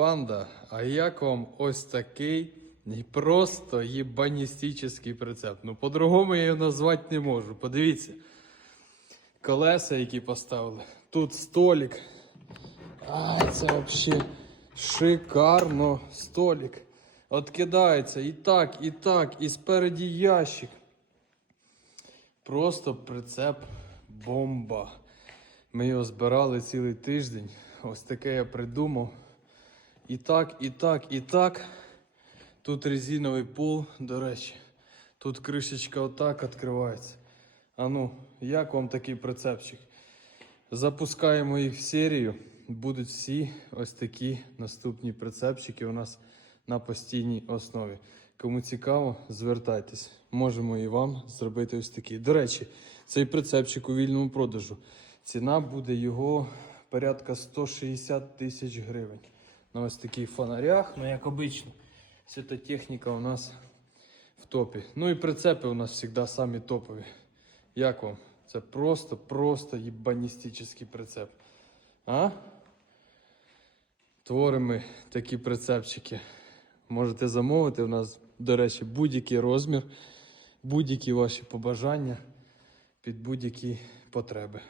банда, а як вам ось такий просто єбаністичний прицеп? Ну, по-другому я його назвати не можу. Подивіться. Колеса, які поставили. Тут столик. Ай, це взагалі шикарно столик. Откидається і так, і так, і спереді ящик. Просто прицеп бомба. Ми його збирали цілий тиждень. Ось таке я придумав. І так, і так, і так. Тут резиновий пол, до речі. Тут кришечка отак відкривається. А ну, як вам такий прицепчик? Запускаємо їх в серію. Будуть всі ось такі наступні прицепчики у нас на постійній основі. Кому цікаво, звертайтесь. Можемо і вам зробити ось такий. До речі, цей прицепчик у вільному продажу. Ціна буде його порядка 160 тисяч гривень. На ось таких фонарях, ну як обично. Світотехніка у нас в топі. Ну і прицепи у нас завжди самі топові. Як вам? Це просто, просто єбаністичний прицеп. А? Творимо такі прицепчики. Можете замовити. У нас, до речі, будь-який розмір, будь-які ваші побажання під будь-які потреби.